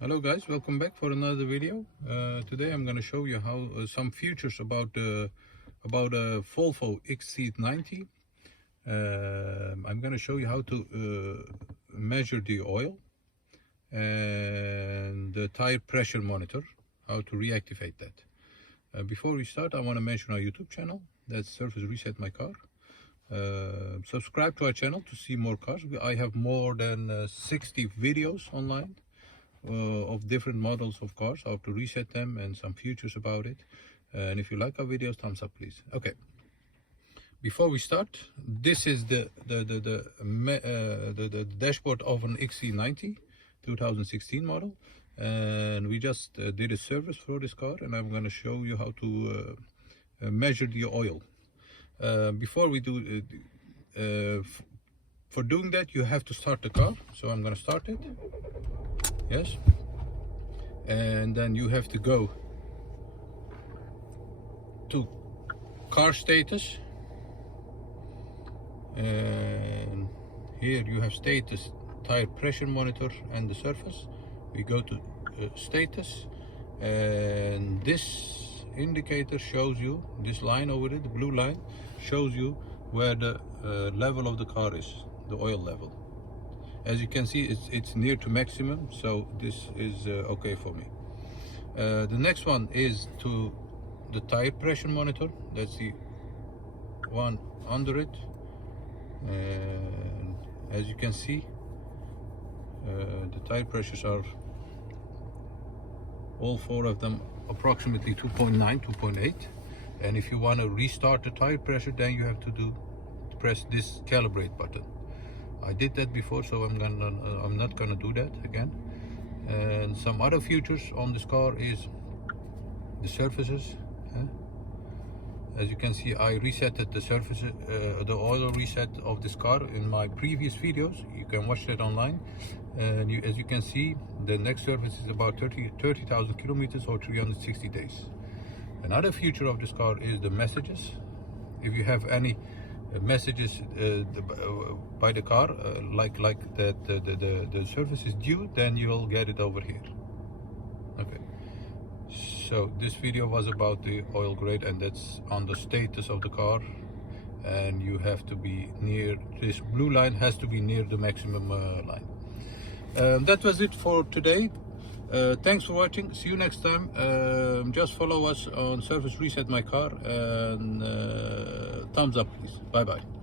Hello guys, welcome back for another video. Today I'm going to show you how some features about a Volvo XC90. I'm going to show you how to measure the oil and the tire pressure monitor, how to reactivate that. Before we start, I want to mention our YouTube channel. That's Service Reset My Car. Subscribe to our channel to see more cars. I have more than 60 videos online of different models of cars, how to reset them and some features about it. And if you like our videos, thumbs up please. Okay, before we start, this is the dashboard of an XC90 2016 model, and we just did a service for this car, and I'm going to show you how to measure the oil. Before we do for doing that, you have to start the car, so I'm going to start it. Yes, and then you have to go to car status, and here you have status, tire pressure monitor and the surface. We go to status, and this indicator shows you, this line over it, the blue line, shows you where the level of the car is, the oil level. As you can see, it's near to maximum, so this is okay for me. The next one is to the tire pressure monitor. That's the one under it, and as you can see, the tire pressures are, all four of them, approximately 2.9, 2.8. And if you want to restart the tire pressure, then you have to press this calibrate button. I did that before, so I'm not gonna do that again. And some other features on this car is the surfaces. As you can see, I resetted the surfaces, the oil reset of this car in my previous videos. You can watch that online. And as you can see, the next surface is about 30,000 kilometers or 360 days. Another feature of this car is the messages. If you have any messages by the car, like that the service is due, then you will get it over here. Okay, so this video was about the oil grade, and that's on the status of the car, and you have to be near, this blue line has to be near the maximum line. That was it for today. Thanks for watching. See you next time. Just follow us on Service Reset My Car, and thumbs up please. Bye bye.